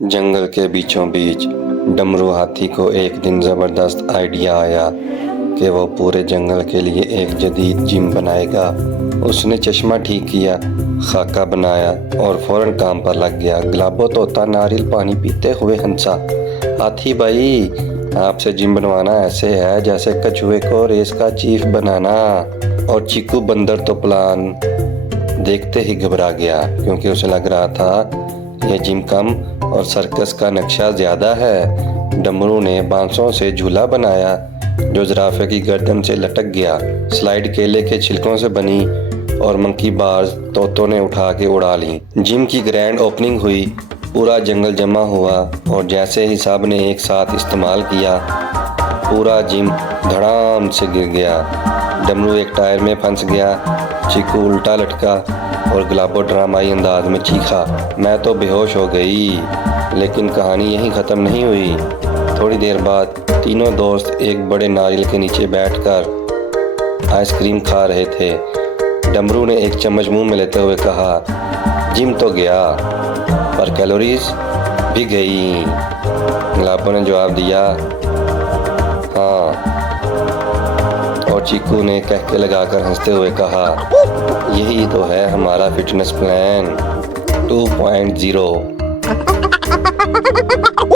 जंगल के बीचों बीच डमरू हाथी को एक दिन ज़बरदस्त आइडिया आया कि वो पूरे जंगल के लिए एक जदीद जिम बनाएगा। उसने चश्मा ठीक किया, खाका बनाया और फ़ौरन काम पर लग गया। गुलाबो तोता नारियल पानी पीते हुए हंसा। हाथी भाई, आपसे जिम बनवाना ऐसे है जैसे कछुए को रेस का चीफ बनाना। और चीकू बंदर तो प्लान देखते ही घबरा गया, क्योंकि उसे लग रहा था यह जिम कम और सर्कस का नक्शा ज़्यादा है। डमरू ने बांसों से झूला बनाया जो ज़राफ़े की गर्दन से लटक गया। स्लाइड केले के छिलकों से बनी और मंकी बार्स तोतों ने उठा के उड़ा ली। जिम की ग्रैंड ओपनिंग हुई, पूरा जंगल जमा हुआ और जैसे ही सब ने एक साथ इस्तेमाल किया, पूरा जिम धड़ाम से गिर गया। डमरू एक टायर में फंस गया, चीकू उल्टा लटका और गुलाबो ड्रामाई अंदाज में चीखा, मैं तो बेहोश हो गई। लेकिन कहानी यहीं ख़त्म नहीं हुई। थोड़ी देर बाद तीनों दोस्त एक बड़े नारियल के नीचे बैठकर आइसक्रीम खा रहे थे। डमरू ने एक चम्मच मुंह में लेते हुए कहा, जिम तो गया पर कैलोरीज भी गई। गुलाबो ने जवाब दिया, हाँ। और चीकू ने कहके लगाकर हंसते हुए कहा, यही तो है हमारा फिटनेस प्लान 2.0।